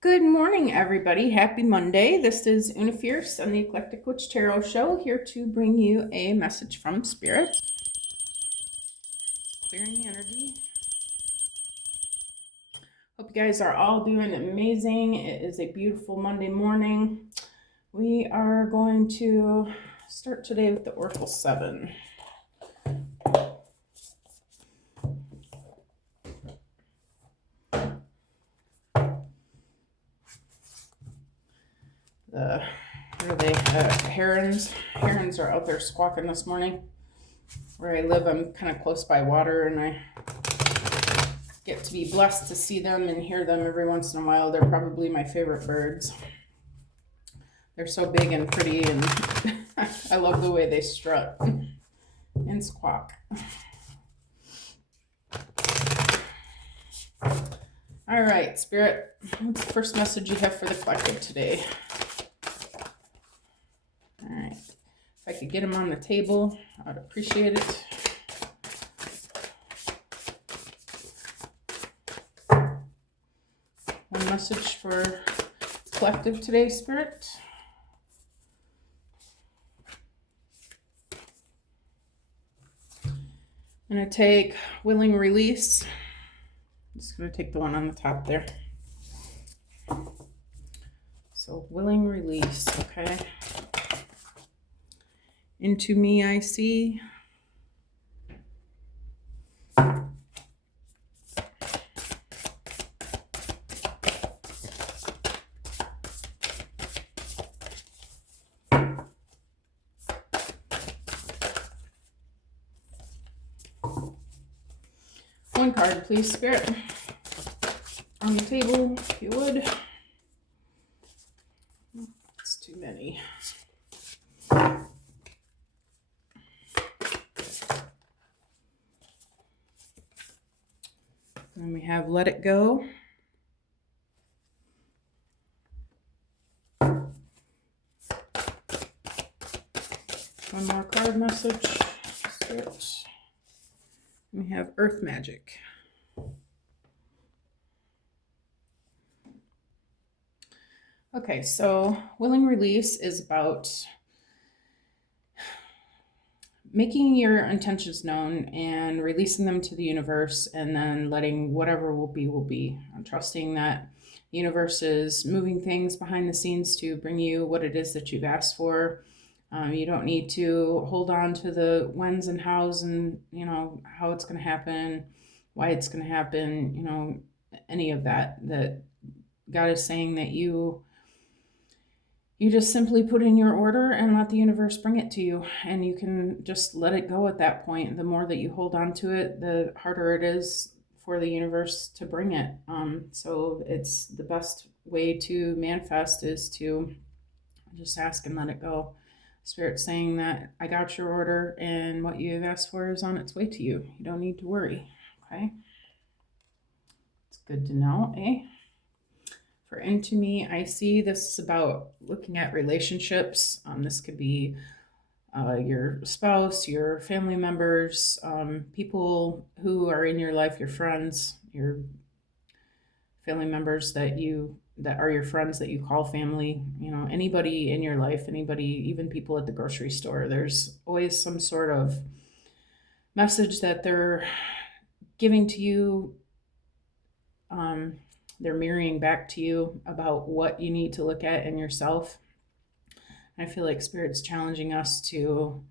Good morning, everybody. Happy Monday. This is Una Fierce on the Eclectic Witch Tarot Show, here to bring you a message from Spirit. Clearing the energy. Hope you guys are all doing amazing. It is a beautiful Monday morning. We are going to start today with the Oracle 7. Herons. Herons are out there squawking this morning. Where I live, I'm kind of close by water, and I get to be blessed to see them and hear them every once in a while. They're probably my favorite birds. They're so big and pretty, and I love the way they strut and squawk. All right, Spirit, what's the first message you have for the collective today? All right, if I could get them on the table, I'd appreciate it. One message for collective today, Spirit. I'm going to take willing release. I'm just going to take the one on the top there. So willing release, okay. Into me I see. One card, please, Spirit. On the table, if you would. It's too many. And we have Let It Go. One more card message. Spirit. We have Earth Magic. Okay, so willing release is about making your intentions known and releasing them to the universe, and then letting whatever will be. I'm trusting that the universe is moving things behind the scenes to bring you what it is that you've asked for. You don't need to hold on to the whens and hows and, how it's going to happen, why it's going to happen, any of that. That God is saying that you just simply put in your order and let the universe bring it to you, and you can just let it go at that point. The more that you hold on to it, the harder it is for the universe to bring it. So it's the best way to manifest is to just ask and let it go. Spirit saying that I got your order, and what you have asked for is on its way to you. You don't need to worry. Okay. It's good to know, eh? For Into Me, I see this is about looking at relationships. This could be your spouse, your family members, people who are in your life, your friends, your family members that are your friends that you call family. Anybody in your life, anybody, even people at the grocery store. There's always some sort of message that they're giving to you. They're mirroring back to you about what you need to look at in yourself. I feel like Spirit's challenging us to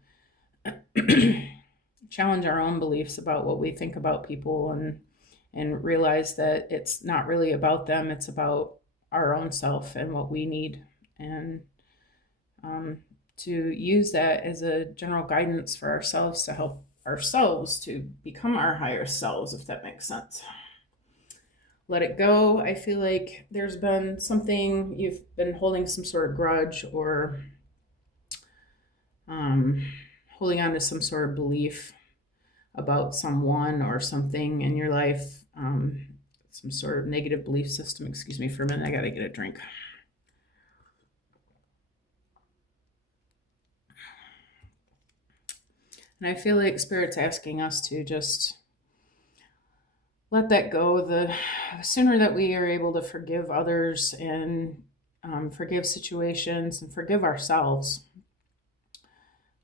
challenge our own beliefs about what we think about people, and realize that it's not really about them, it's about our own self and what we need, and to use that as a general guidance for ourselves to help ourselves to become our higher selves, if that makes sense. Let it go. I feel like there's been something, you've been holding some sort of grudge, or holding on to some sort of belief about someone or something in your life, some sort of negative belief system. Excuse me for a minute, I gotta get a drink. And I feel like Spirit's asking us to just let that go, the sooner that we are able to forgive others and forgive situations and forgive ourselves,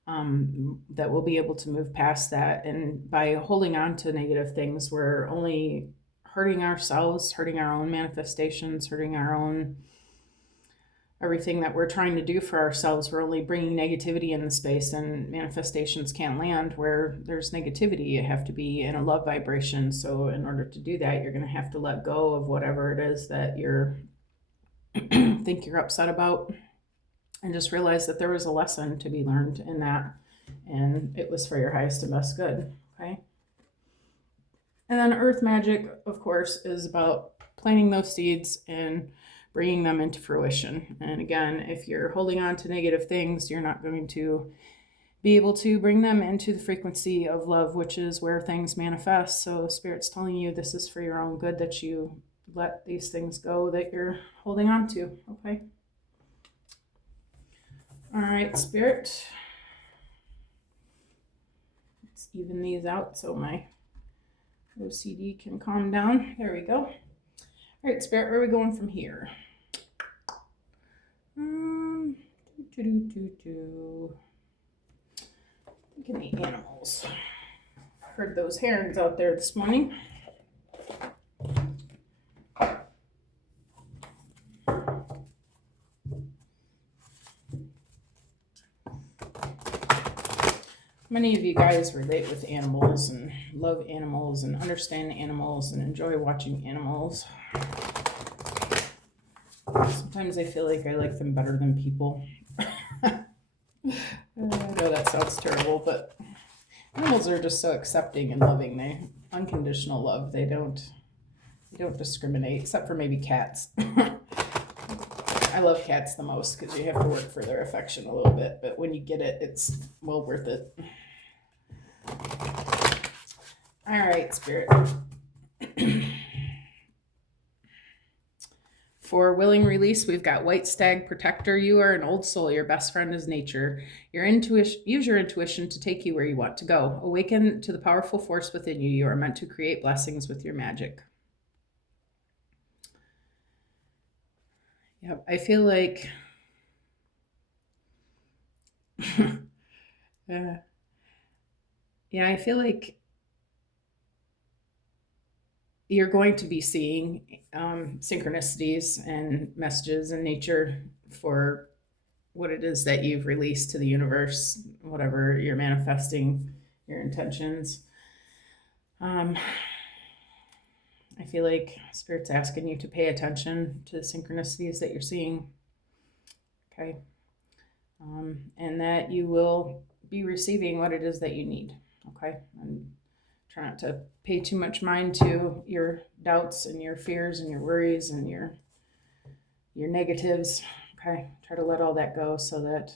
that we'll be able to move past that. And by holding on to negative things, we're only hurting ourselves, hurting our own manifestations, hurting our own everything that we're trying to do for ourselves. We're only bringing negativity in the space, and manifestations can't land where there's negativity. You have to be in a love vibration. So in order to do that, you're going to have to let go of whatever it is that you're think you're upset about, and just realize that there was a lesson to be learned in that, and it was for your highest and best good. Okay. And then earth magic, of course, is about planting those seeds and bringing them into fruition. And again, if you're holding on to negative things, you're not going to be able to bring them into the frequency of love, which is where things manifest. So Spirit's telling you this is for your own good, that you let these things go that you're holding on to. Okay. All right, Spirit. Let's even these out so my OCD can calm down. There we go. All right, Spirit, where are we going from here? Give me animals. Heard those herons out there this morning. Many of you guys relate with animals and love animals and understand animals and enjoy watching animals. Sometimes I feel like I like them better than people. I know that sounds terrible, but animals are just so accepting and loving. They unconditional love. They don't discriminate, except for maybe cats. I love cats the most because you have to work for their affection a little bit, but when you get it, it's well worth it. All right, Spirit. For willing release, we've got White Stag Protector. You are an old soul. Your best friend is nature. Use your intuition to take you where you want to go. Awaken to the powerful force within you. You are meant to create blessings with your magic. Yeah, I feel like I feel like you're going to be seeing synchronicities and messages in nature for what it is that you've released to the universe, whatever you're manifesting, your intentions. I feel like Spirit's asking you to pay attention to the synchronicities that you're seeing. Okay. And that you will be receiving what it is that you need. Okay. And try not to pay too much mind to your doubts and your fears and your worries and your negatives. Okay. Try to let all that go so that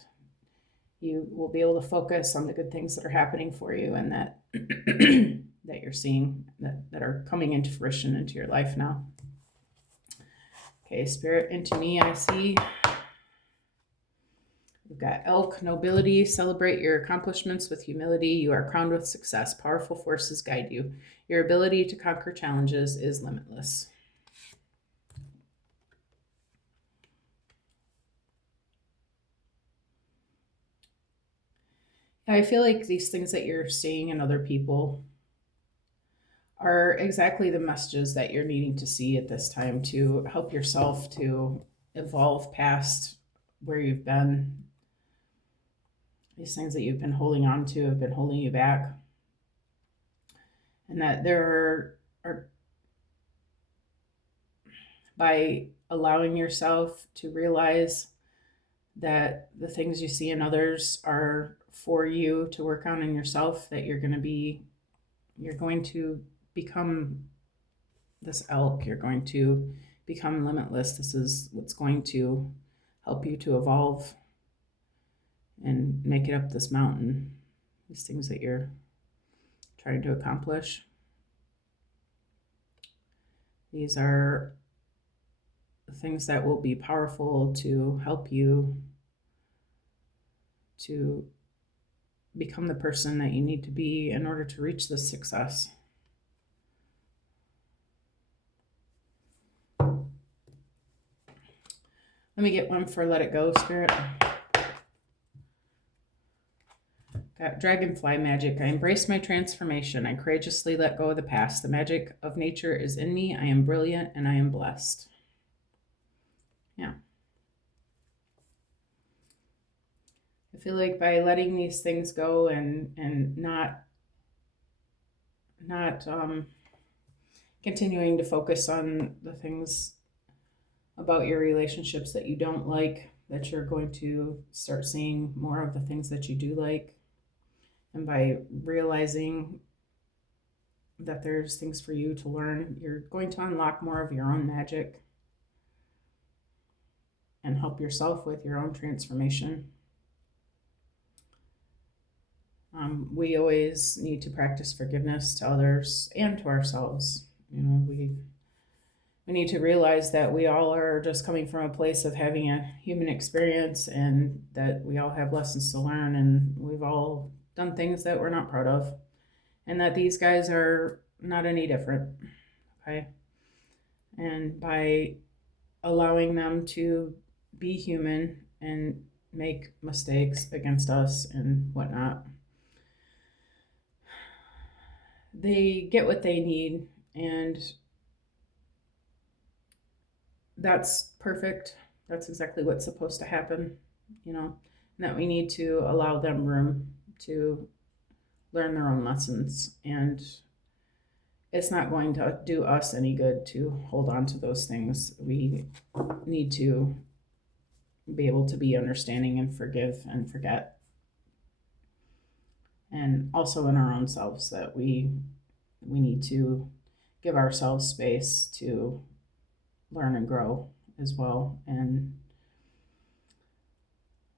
you will be able to focus on the good things that are happening for you and that that you're seeing that are coming into fruition into your life now. Okay, Spirit, into me I see. We've got elk, nobility. Celebrate your accomplishments with humility. You are crowned with success. Powerful forces guide you. Your ability to conquer challenges is limitless. I feel like these things that you're seeing in other people are exactly the messages that you're needing to see at this time to help yourself to evolve past where you've been. These things that you've been holding on to have been holding you back. And that there are by allowing yourself to realize that the things you see in others are for you to work on in yourself, that you're going to become this elk. You're going to become limitless. This is what's going to help you to evolve and make it up this mountain. These things that you're trying to accomplish. These are things that will be powerful to help you to become the person that you need to be in order to reach this success. Let me get one for let it go, Spirit. Got dragonfly magic. I embrace my transformation. I courageously let go of the past. The magic of nature is in me. I am brilliant and I am blessed. Yeah. I feel like by letting these things go and not continuing to focus on the things about your relationships that you don't like, that you're going to start seeing more of the things that you do like. And by realizing that there's things for you to learn, you're going to unlock more of your own magic and help yourself with your own transformation. We always need to practice forgiveness to others and to ourselves. We need to realize that we all are just coming from a place of having a human experience, and that we all have lessons to learn, and we've all done things that we're not proud of, and that these guys are not any different. Okay. And by allowing them to be human and make mistakes against us and whatnot, they get what they need, and that's perfect. That's exactly what's supposed to happen, and that we need to allow them room to learn their own lessons. And it's not going to do us any good to hold on to those things. We need to be able to be understanding and forgive and forget. And also in our own selves, that we need to give ourselves space to learn and grow as well. And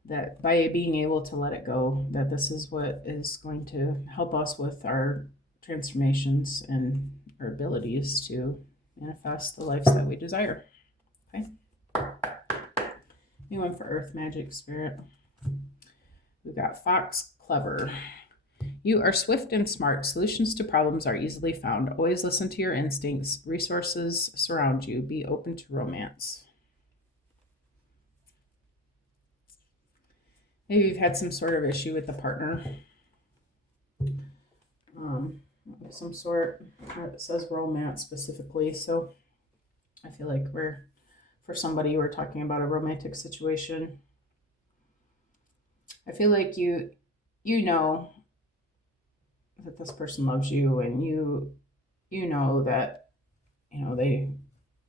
that by being able to let it go, that this is what is going to help us with our transformations and our abilities to manifest the lives that we desire. Okay. New one for Earth Magic, Spirit. We've got Fox Clever. You are swift and smart. Solutions to problems are easily found. Always listen to your instincts. Resources surround you. Be open to romance. Maybe you've had some sort of issue with the partner. Some sort that says romance specifically. So I feel like for somebody, we're talking about a romantic situation. I feel like you know that this person loves you, and you know that they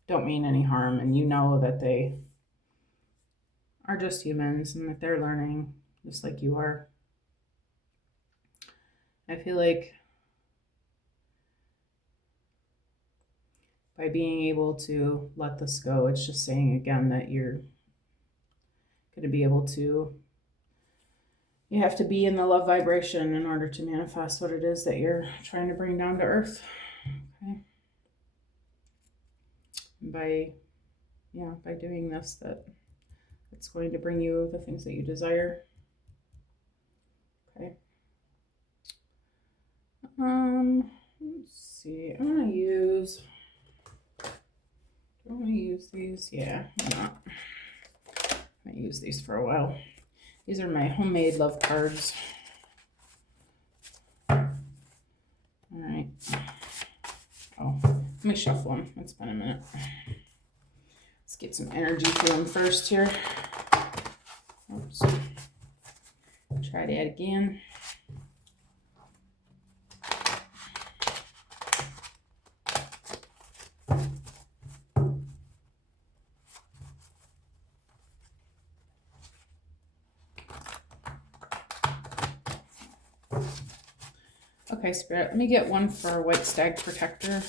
don't mean any harm, and you know that they are just humans and that they're learning just like you are. I feel like by being able to let this go, it's just saying again that you're going to be able to, you have to be in the love vibration in order to manifest what it is that you're trying to bring down to earth. Okay. By doing this, that it's going to bring you the things that you desire. Okay. Let's see. I'm gonna use these. Yeah, why not? I use these for a while. These are my homemade love cards. All right. Oh, let me shuffle them. It's been a minute. Let's get some energy to them first here. Oops. Try that again. Okay, Spirit, let me get one for White Stag Protector.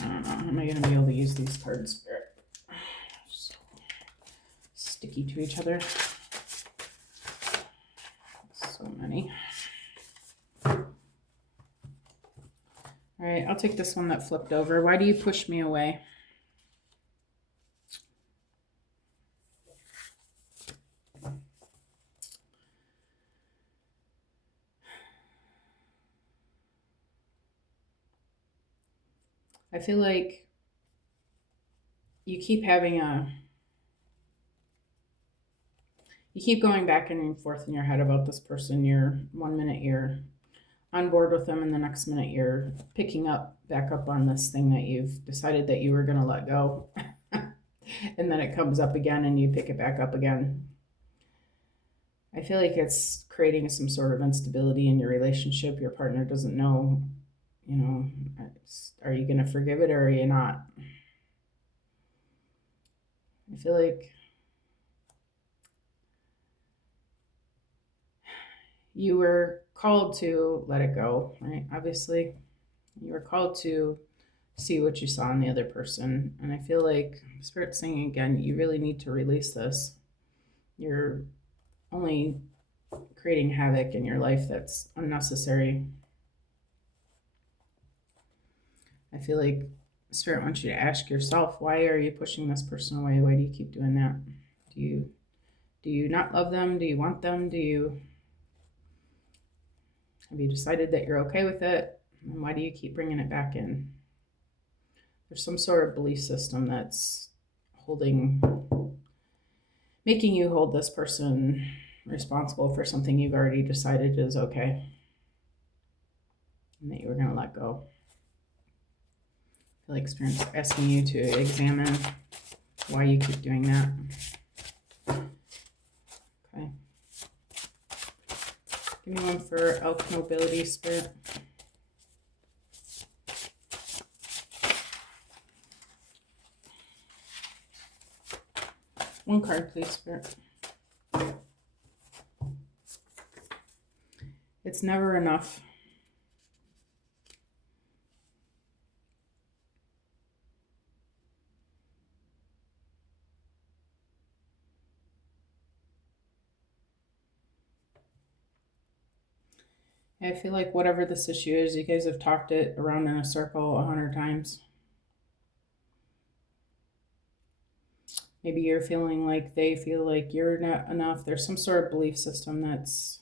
I don't know. Am I going to be able to use these cards, Spirit? So sticky to each other. So many. All right, I'll take this one that flipped over. Why do you push me away? I feel like you keep having a You keep going back and forth in your head about this person. You're 1 minute you're on board with them, and the next minute you're picking up back up on this thing that you've decided that you were going to let go. And then it comes up again and you pick it back up again. I feel like it's creating some sort of instability in your relationship. Your partner doesn't know, you know, are you going to forgive it or are you not? I feel like you were called to let it go, right? Obviously, you were called to see what you saw in the other person. And I feel like Spirit's saying again, you really need to release this. You're only creating havoc in your life that's unnecessary. I feel like Spirit wants you to ask yourself, why are you pushing this person away? Why do you keep doing that? Do you not love them? Do you want them? Have you decided that you're okay with it? And why do you keep bringing it back in? There's some sort of belief system that's making you hold this person responsible for something you've already decided is okay and that you were going to let go. I feel like Spirit's asking you to examine why you keep doing that. Okay. Give me one for Elk Nobility, Spirit. One card, please, Spirit. It's never enough. I feel like whatever this issue is, you guys have talked it around in a circle 100 times. Maybe you're feeling like they feel like you're not enough. There's some sort of belief system that's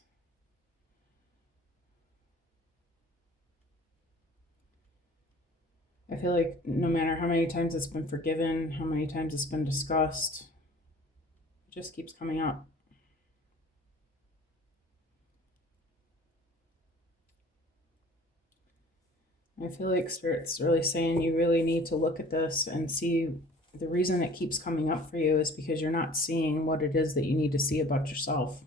I feel like no matter how many times it's been forgiven, how many times it's been discussed, it just keeps coming up. I feel like Spirit's really saying you really need to look at this and see the reason it keeps coming up for you is because you're not seeing what it is that you need to see about yourself.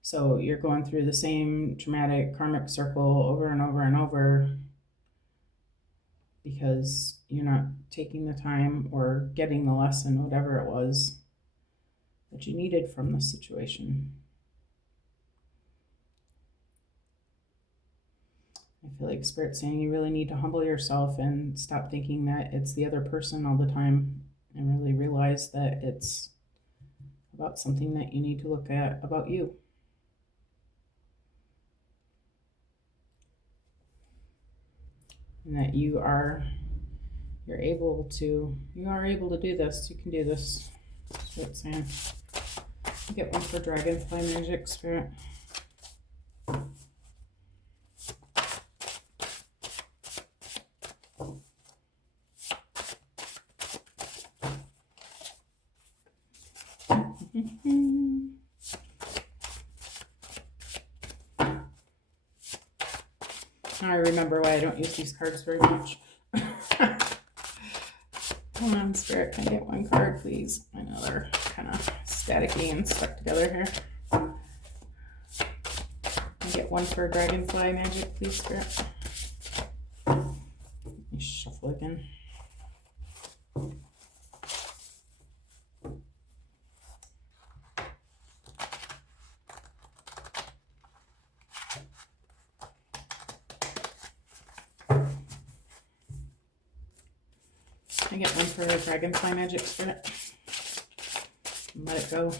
So you're going through the same traumatic karmic circle over and over and over because you're not taking the time or getting the lesson, whatever it was that you needed from this situation. I feel like Spirit's saying you really need to humble yourself and stop thinking that it's the other person all the time and really realize that it's about something that you need to look at about you. And that you are able to do this. You can do this. That's what it's saying. You get one for Dragonfly Magic, Spirit. Now I remember why I don't use these cards very much. Come on, Spirit, can I get one card, please? I know they're kind of staticky and stuck together here. Can I get one for Dragonfly Magic, please, Spirit? Let me shuffle again. I get one for Dragonfly Magic, Spirit. Let it go.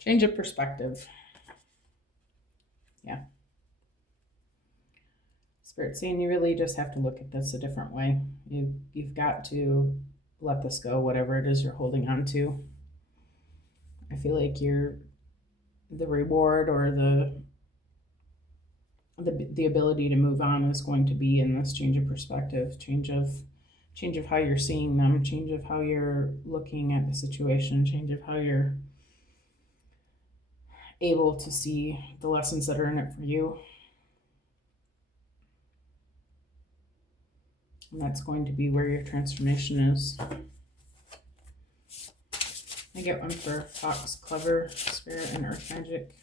Change of perspective. Yeah. Spirit saying you really just have to look at this a different way. You've got to let this go, whatever it is you're holding on to. I feel like the reward or the ability to move on is going to be in this change of perspective, change of how you're seeing them, change of how you're looking at the situation, change of how you're able to see the lessons that are in it for you. And that's going to be where your transformation is. I get one for Fox, Clever, Spirit, and Earth Magic.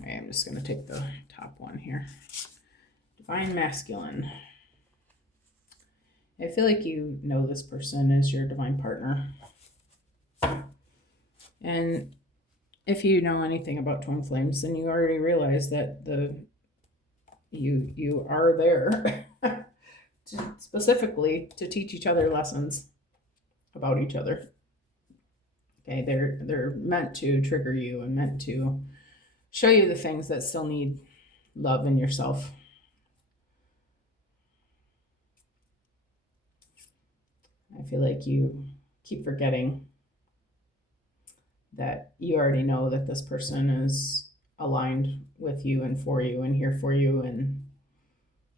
Okay, I'm just going to take the top one here. Divine Masculine. I feel like you know this person is your divine partner. And if you know anything about twin flames, then you already realize that you are there specifically to teach each other lessons about each other. Okay, they're meant to trigger you and meant to show you the things that still need love in yourself. I feel like you keep forgetting that you already know that this person is aligned with you and for you and here for you and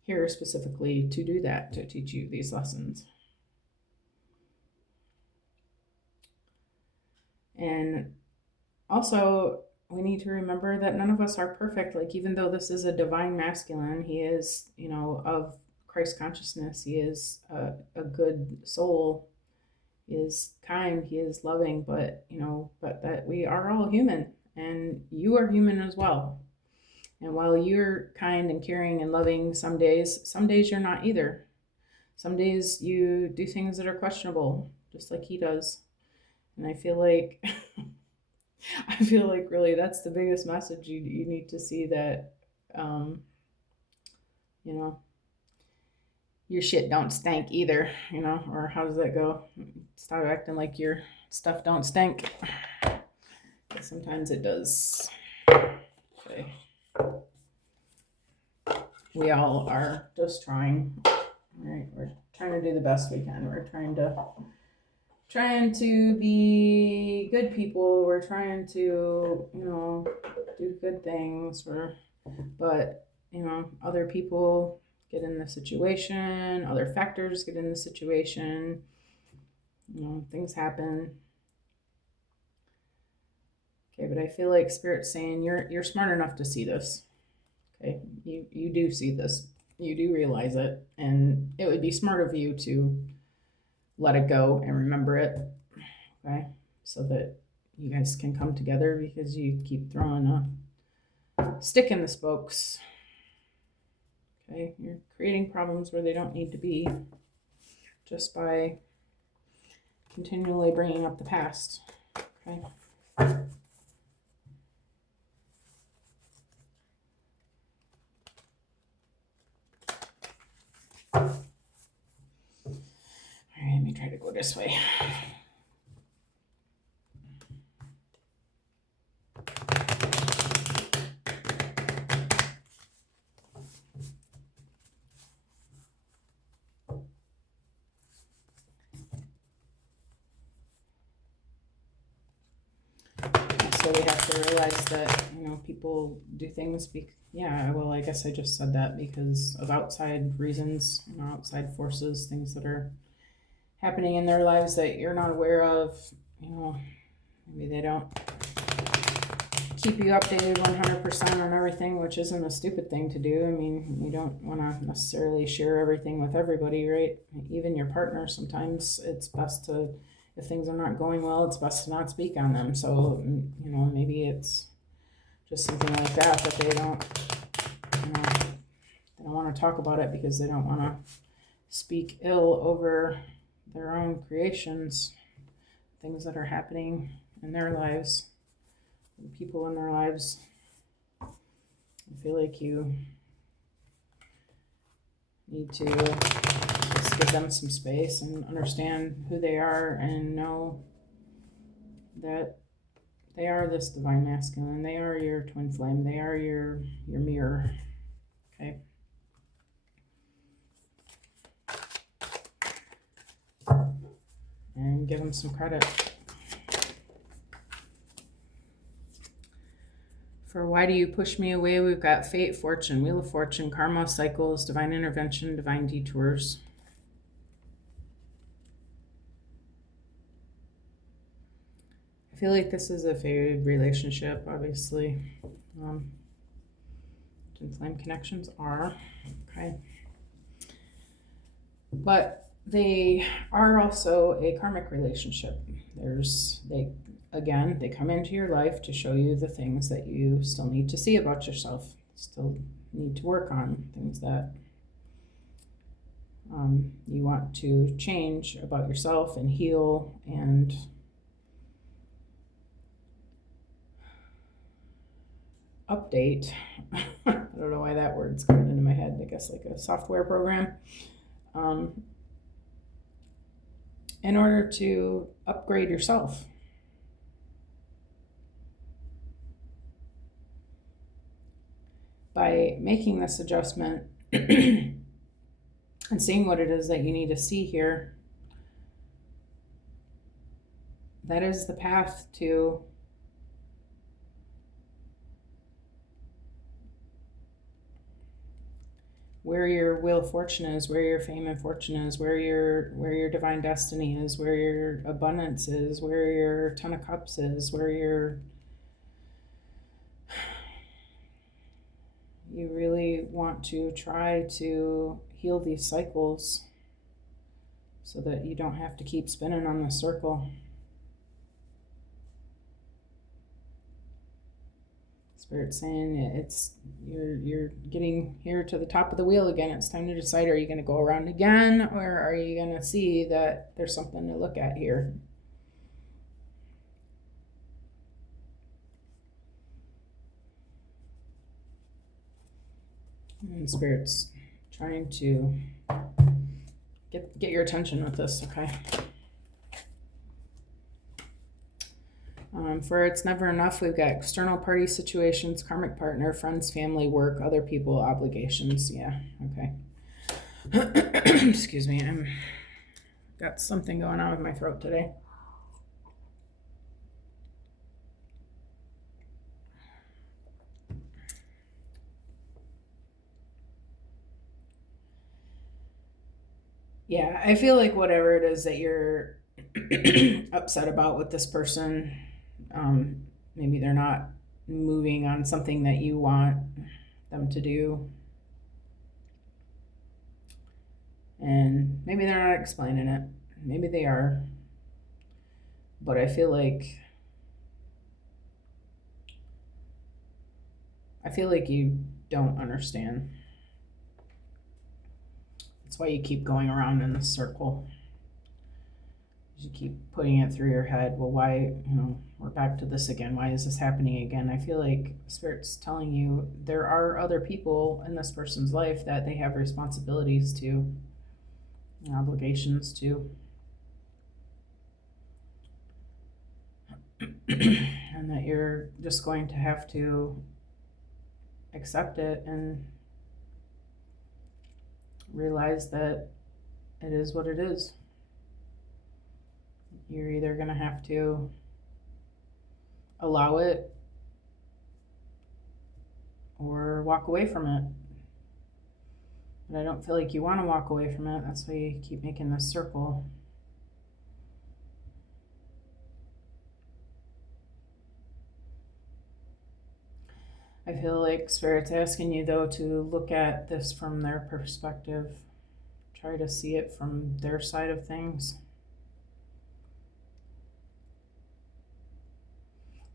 here specifically to do that, to teach you these lessons. And also, we need to remember that none of us are perfect. Like, even though this is a divine masculine, he is, of Christ consciousness. He is a good soul. He is kind. He is loving. But that we are all human, and you are human as well. And while you're kind and caring and loving, some days you're not either. Some days you do things that are questionable, just like he does. And I feel like really that's the biggest message you need to see, that your shit don't stink either, or how does that go? Stop acting like your stuff don't stink. Sometimes it does. Okay. We all are just trying. Right? We're trying to do the best we can. We're trying to be good people. We're trying to, do good things. But other people get in the situation. Other factors get in the situation. Things happen. Okay, but I feel like Spirit's saying you're smart enough to see this. Okay, you do see this. You do realize it, and it would be smart of you to let it go and remember it. Okay, so that you guys can come together, because you keep throwing a stick in the spokes. Okay, you're creating problems where they don't need to be, just by continually bringing up the past. Okay. All right, let me try to go this way. So we have to realize that, people do things I guess I just said that because of outside reasons, outside forces, things that are happening in their lives that you're not aware of. Maybe they don't keep you updated 100% on everything, which isn't a stupid thing to do. I mean, you don't want to necessarily share everything with everybody, right? Even your partner, sometimes it's best to, if things are not going well, it's best to not speak on them. So, maybe it's just something like that they don't, they don't want to talk about it because they don't want to speak ill over their own creations, things that are happening in their lives, people in their lives. I feel like you need to just give them some space and understand who they are, and know that they are this divine masculine. They are your twin flame. They are your mirror. Okay. and give them some credit. For why do you push me away, we've got fate, fortune, wheel of fortune, karma, cycles, divine intervention, divine detours. I feel like this is a fated relationship, obviously. Twin flame connections are, okay. But they are also a karmic relationship. They come into your life to show you the things that you still need to see about yourself, still need to work on, things that you want to change about yourself and heal and update. I don't know why that word's coming into my head. I guess like a software program. In order to upgrade yourself. By making this adjustment and seeing what it is that you need to see here, that is the path to where your wheel of fortune is, where your fame and fortune is, where your divine destiny is, where your abundance is, where your 10 of cups is, where you really want to try to heal these cycles so that you don't have to keep spinning on the circle. Spirit saying you're getting here to the top of the wheel again. It's time to decide, are you going to go around again, or are you going to see that there's something to look at here? And Spirit's trying to get your attention with this, okay? For it's never enough, we've got external party situations, karmic partner, friends, family, work, other people, obligations. Yeah, okay. Excuse me, I'm got something going on with my throat today. Yeah, I feel like whatever it is that you're upset about with this person, maybe they're not moving on something that you want them to do. And maybe they're not explaining it. Maybe they are. But I feel like you don't understand. That's why you keep going around in this circle. You keep putting it through your head. Well, why, we're back to this again. Why is this happening again? I feel like Spirit's telling you there are other people in this person's life that they have responsibilities to, obligations to. And that you're just going to have to accept it and realize that it is what it is. You're either going to have to allow it or walk away from it. But I don't feel like you want to walk away from it. That's why you keep making this circle. I feel like Spirit's asking you, though, to look at this from their perspective. Try to see it from their side of things.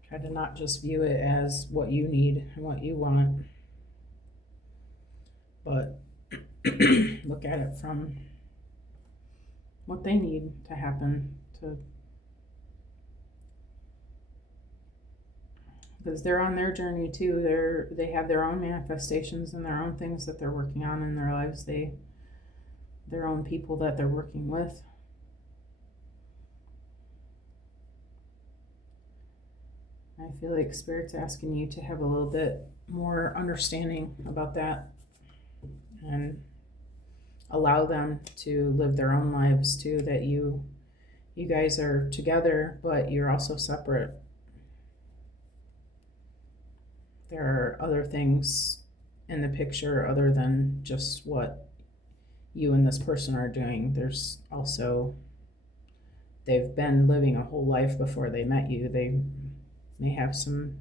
Try to not just view it as what you need and what you want, but look at it from what they need to happen, because they're on their journey too. They have their own manifestations and their own things that they're working on in their lives. Their own people that they're working with. I feel like Spirit's asking you to have a little bit more understanding about that and allow them to live their own lives too, that you you guys are together, but you're also separate. There are other things in the picture other than just what you and this person are doing. There's also, they've been living a whole life before they met you. They may have some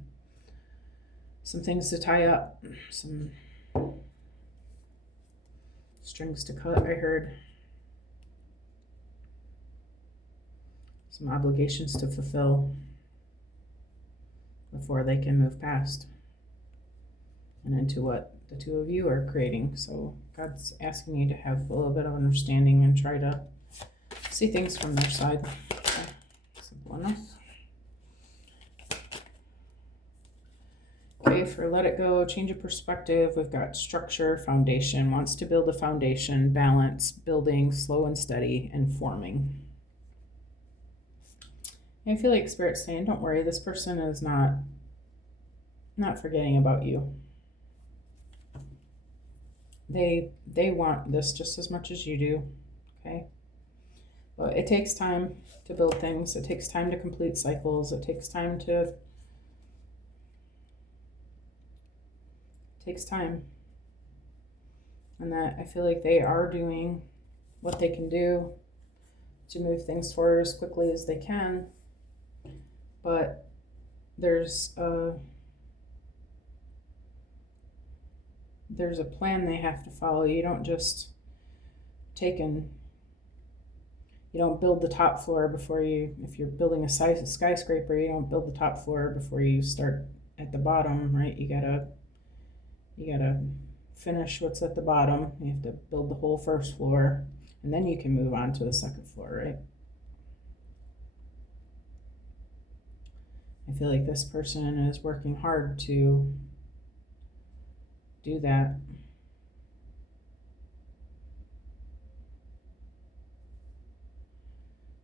things to tie up, some strings to cut, I heard. Some obligations to fulfill before they can move past and into what the two of you are creating. So God's asking you to have a little bit of understanding and try to see things from their side. Okay. Simple enough. Okay, for let it go, change of perspective, we've got structure, foundation, wants to build a foundation, balance, building, slow and steady, and forming. I feel like Spirit's saying, don't worry, this person is not forgetting about you. They want this just as much as you do, okay? But it takes time to build things. It takes time to complete cycles. It takes time. And that I feel like they are doing what they can do to move things forward as quickly as they can. But there's a plan they have to follow. You don't just you don't build the top floor before you, if you're building a skyscraper, you don't build the top floor before you start at the bottom, right? You gotta finish what's at the bottom. You have to build the whole first floor, and then you can move on to the second floor, right? I feel like this person is working hard to do that.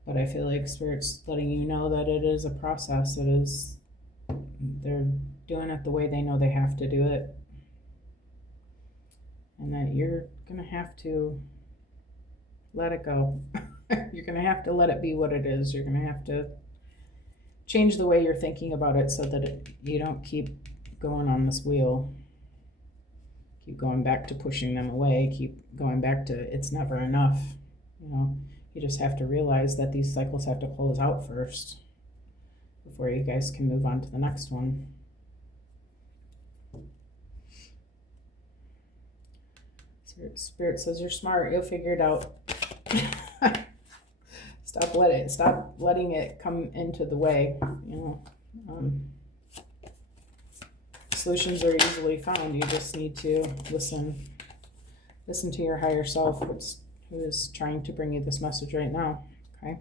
But I feel like Spirit's letting you know that it is a process. They're doing it the way they know they have to do it. And that you're going to have to let it go. You're going to have to let it be what it is. You're going to have to change the way you're thinking about it so that you don't keep going on this wheel. Keep going back to pushing them away. Keep going back to it's never enough. You just have to realize that these cycles have to close out first before you guys can move on to the next one. Spirit says you're smart. You'll figure it out. Stop letting it come into the way. Solutions are easily found. You just need to listen to your higher self, who is trying to bring you this message right now. Okay.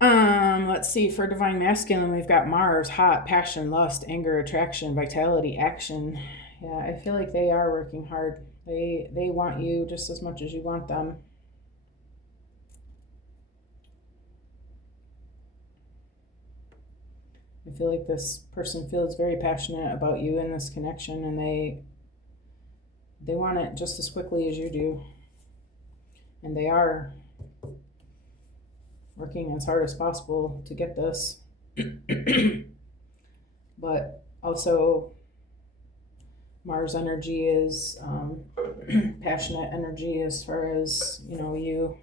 Let's see, for divine masculine, we've got Mars, hot, passion, lust, anger, attraction, vitality, action. Yeah, I feel like they are working hard. They want you just as much as you want them. I feel like this person feels very passionate about you in this connection, and they want it just as quickly as you do. And they are working as hard as possible to get this. But also, Mars energy is passionate energy as far as, you.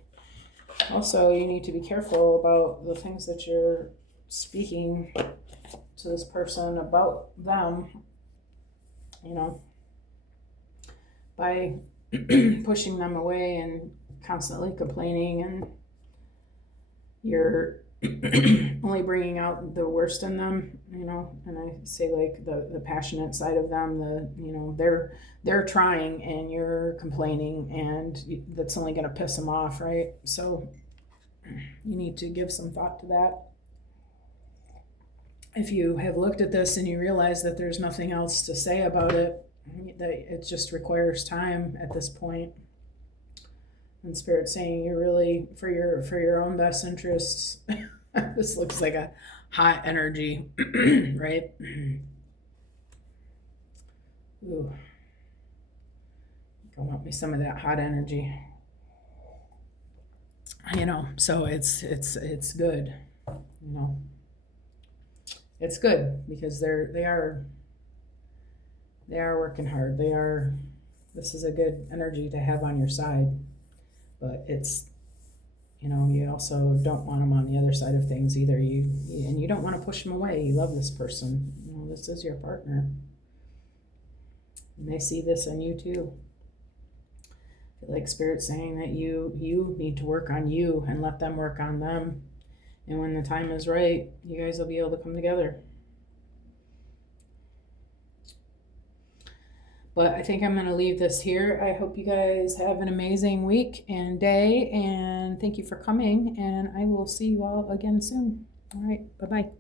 Also, you need to be careful about the things that you're speaking to this person about them, by pushing them away and constantly complaining, and you're only bringing out the worst in them, and I say like the passionate side of them, they're trying and you're complaining, and that's only going to piss them off, right? So you need to give some thought to that. If you have looked at this and you realize that there's nothing else to say about it, that it just requires time at this point. And Spirit's saying you're really, for your own best interests, this looks like a hot energy, right? Ooh. Go want me some of that hot energy. So it's good, you know. It's good because they are working hard. This is a good energy to have on your side, but you also don't want them on the other side of things either. And you don't want to push them away. You love this person. This is your partner. And they see this in you too. I feel like Spirit's saying that you need to work on you and let them work on them. And when the time is right, you guys will be able to come together. But I think I'm going to leave this here. I hope you guys have an amazing week and day, and thank you for coming, and I will see you all again soon. All right, bye-bye.